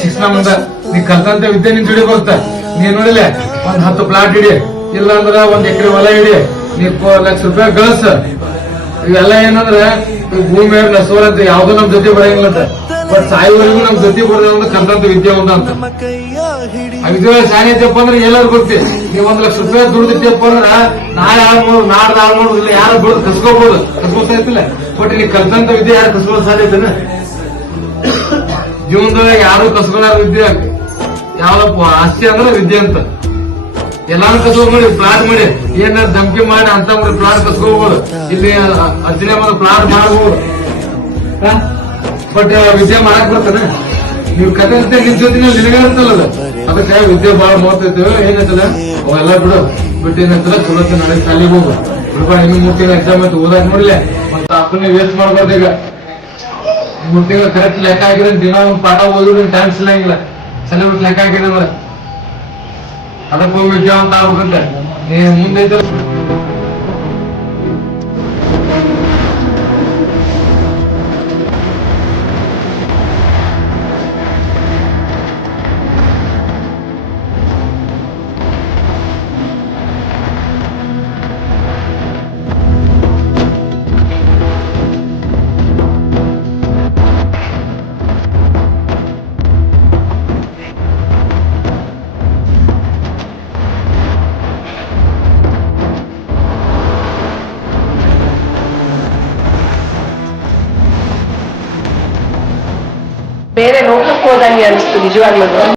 ಶಿಕ್ಷಣ ಮುಂದ ನೀ ಕಲ್ತಂತ ವಿದ್ಯೆ ನಿನ್ ಜೋಡಿ ಬರುತ್ತ ನೀ ನೋಡಿಲ್ಲ ಒಂದ್ 10 ಪ್ಲಾಟ್ ಇಡಿ, ಇಲ್ಲ ಅಂದ್ರ 1 ಎಕರೆ ಹೊಲ ಇಡಿ, ನೀ ಲಕ್ಷ ರೂಪಾಯಿ ಗಳಿಸ. ಇವೆಲ್ಲ ಏನಂದ್ರ ಭೂಮಿ ನಸೋರ ಅಂತ ಯಾವ್ದು ನಮ್ ಜೊತೆ ಬರಂಗಿಲ್ಲ ಅಂತ. ಬಟ್ ಸಾಯಿವರೆಗೂ ನಮ್ ಜೊತೆ ಬರೋದ್ ಕಲ್ತಂತ ವಿದ್ಯೆ ಒಂದ ಅಂತ. ಆ ವಿದ್ಯೆ ಶಾಲೆ ಇದ್ದಪ್ಪ ಅಂದ್ರೆ ಎಲ್ಲಾರು ಗೊತ್ತಿ. ನೀವ್ 1 ಲಕ್ಷ ರೂಪಾಯಿ ದುಡ್ದಿದ್ದಪ್ಪ ಅಂದ್ರ ನಾಳೆ ಆಳ್ಮೋದು ನಾಡ್ದು ಆಳ್ಮೋದು ಇಲ್ಲ ಯಾರು ಬಿಡುದು ಕಸ್ಕೋಬಹುದು, ಕಸ್ಕೋತಿಲ್ಲ. ಬಟ್ ನೀ ಕಲ್ತಂತ ವಿದ್ಯೆ ಯಾರು ಕಸ್ಕೊಳ್ಳೋ ಸಾಧ್ಯತೆನ? ಜೀವನದಾಗ ಯಾರು ಕಸ್ಕೊಳಾರ ವಿದ್ಯೆ ಯಾವ್ದಪ್ಪ ಆಸ್ತಿ ಅಂದ್ರೆ ವಿದ್ಯೆ ಅಂತ. ಎಲ್ಲಾರು ಕಸ್ಕೊ ಮಾಡಿ ಪ್ಲಾಟ್ ಮಾಡಿ ಏನಾದ್ರು ಧಮಕಿ ಮಾಡಿ ಅಂತ ಮಾಡಿ ಪ್ಲಾಟ್ ಕಸ್ಕೋಬಹುದು, ಇಲ್ಲಿ ಅರ್ಚನೆ ಮಾಡಿ ಪ್ಲಾಟ್ ಮಾಡಬಹುದು. ಬಟ್ ವಿದ್ಯೆ ಮಾಡಕ್ ಬರ್ತಾನೆ? ನೀವು ಕತೆ ಅಂತ ನಿಮ್ ಜೊತೆ ನಿನಗಾಗುತ್ತಲ್ಲ ಅದಕ್ಕೆ ವಿದ್ಯೆ ಬಹಳ ಮಹತ್ವ ಏನೈತಲ್ಲ ಅವೆಲ್ಲ ಬಿಡು. ಬಿಟ್ಟು ಏನಂತಲ್ಲ ಚಲೋ ನಾಳೆ ಶಾಲೆಗೆ ಹೋಗು ರೂಪಾಯಿ. ಇನ್ನು 3 ತಿಂಗಳ ಎಕ್ಸಾಮ್ ಆಯ್ತು, ಓದಾಕ್ ನೋಡಿಲ್ಲ ಮತ್ತೆ ಅಪ್ಪನೇ ವೇಸ್ಟ್ ಮಾಡ್ಬಾರ್ದು. ಈಗ 3 ತಿಂಗಳು ಕರೆಕ್ಟ್ ಲೆಕ್ಕ ಹಾಕಿದ್ರೆ ದಿನ ಒಂದು ಪಾಠ ಓದಿದ್ರೆ ಟೈಮ್ ಸಿಲ್ಲಂಗಿಲ್ಲ. ಸಿಲೆಬಸ್ ಲೆಕ್ಕ ಹಾಕಿದ್ರೆ ಅದಕ್ಕೆ ಹೋಗಿ ವಿದ್ಯಾ ಅಂತ ಆಗ್ಬೇಕಂತ ನೀ ಮುಂದೆ ಬೇರೆ ಲೋಕಕ್ಕೆ ಹೋದಂಗೆ ಅನಿಸ್ತು ನಿಜವಾಗ್ಲೂ.